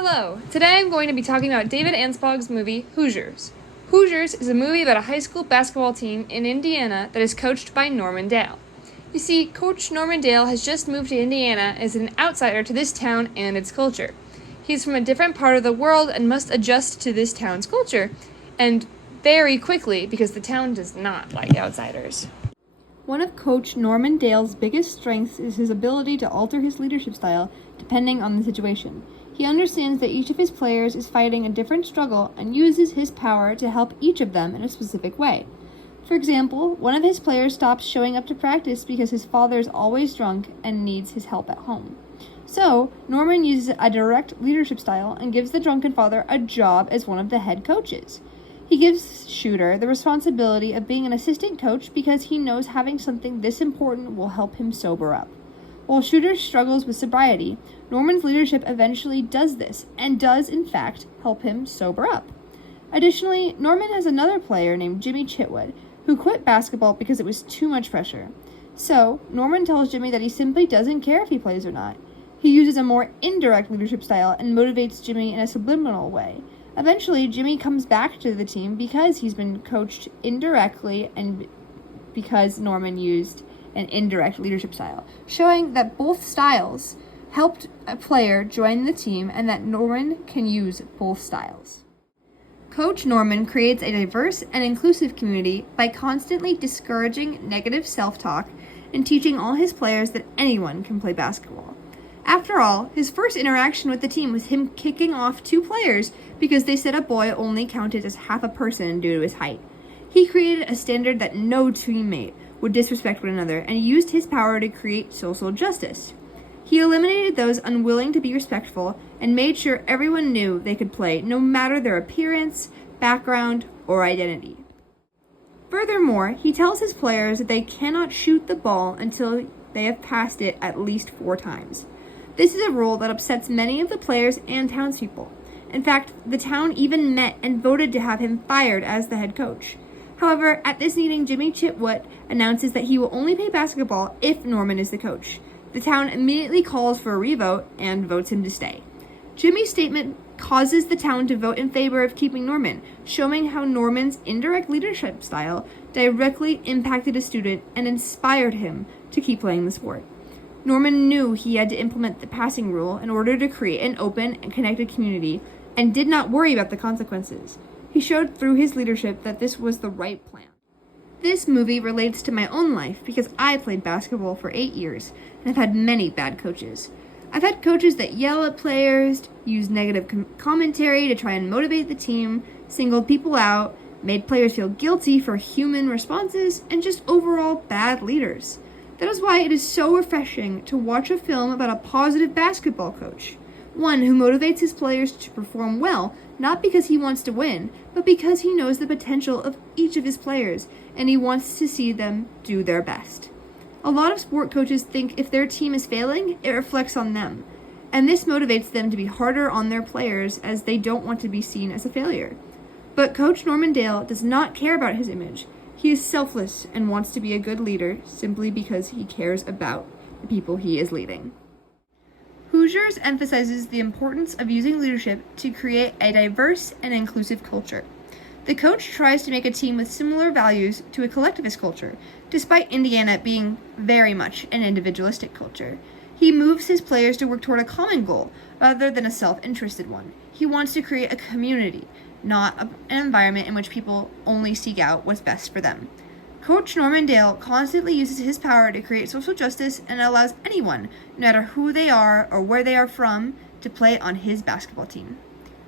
Hello, today I'm going to be talking about David Anspaug's movie, Hoosiers. Hoosiers is a movie about a high school basketball team in Indiana that is coached by Norman Dale. You see, Coach Norman Dale has just moved to Indiana as an outsider to this town and its culture. He's from a different part of the world and must adjust to this town's culture, and very quickly because the town does not like outsiders. One of Coach Norman Dale's biggest strengths is his ability to alter his leadership style depending on the situation. He understands that each of his players is fighting a different struggle and uses his power to help each of them in a specific way. For example, one of his players stops showing up to practice because his father is always drunk and needs his help at home. So, Norman uses a direct leadership style and gives the drunken father a job as one of the head coaches. He gives Shooter the responsibility of being an assistant coach because he knows having something this important will help him sober up. While Shooter struggles with sobriety, Norman's leadership eventually does this, and does, in fact, help him sober up. Additionally, Norman has another player named Jimmy Chitwood, who quit basketball because it was too much pressure. So, Norman tells Jimmy that he simply doesn't care if he plays or not. He uses a more indirect leadership style and motivates Jimmy in a subliminal way. Eventually, Jimmy comes back to the team because he's been coached indirectly and because Norman used an indirect leadership style, showing that both styles helped a player join the team and that Norman can use both styles. Coach Norman creates a diverse and inclusive community by constantly discouraging negative self-talk and teaching all his players that anyone can play basketball. After all, his first interaction with the team was him kicking off two players because they said a boy only counted as half a person due to his height. He created a standard that no teammate would disrespect one another and used his power to create social justice. He eliminated those unwilling to be respectful and made sure everyone knew they could play no matter their appearance, background, or identity. Furthermore, he tells his players that they cannot shoot the ball until they have passed it at least 4 times. This is a rule that upsets many of the players and townspeople. In fact, the town even met and voted to have him fired as the head coach. However, at this meeting, Jimmy Chitwood announces that he will only play basketball if Norman is the coach. The town immediately calls for a revote and votes him to stay. Jimmy's statement causes the town to vote in favor of keeping Norman, showing how Norman's indirect leadership style directly impacted a student and inspired him to keep playing the sport. Norman knew he had to implement the passing rule in order to create an open and connected community and did not worry about the consequences. He showed through his leadership that this was the right plan. This movie relates to my own life because I played basketball for 8 years and have had many bad coaches. I've had coaches that yell at players, use negative commentary to try and motivate the team, singled people out, made players feel guilty for human responses, and just overall bad leaders. That is why it is so refreshing to watch a film about a positive basketball coach. One who motivates his players to perform well, not because he wants to win, but because he knows the potential of each of his players, and he wants to see them do their best. A lot of sport coaches think if their team is failing, it reflects on them, and this motivates them to be harder on their players as they don't want to be seen as a failure. But Coach Norman Dale does not care about his image. He is selfless and wants to be a good leader simply because he cares about the people he is leading. Hoosiers emphasizes the importance of using leadership to create a diverse and inclusive culture. The coach tries to make a team with similar values to a collectivist culture, despite Indiana being very much an individualistic culture. He moves his players to work toward a common goal rather than a self-interested one. He wants to create a community, not an environment in which people only seek out what's best for them. Coach Norman Dale constantly uses his power to create social justice and allows anyone, no matter who they are or where they are from, to play on his basketball team.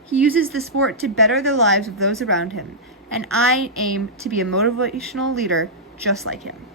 He uses the sport to better the lives of those around him, and I aim to be a motivational leader just like him.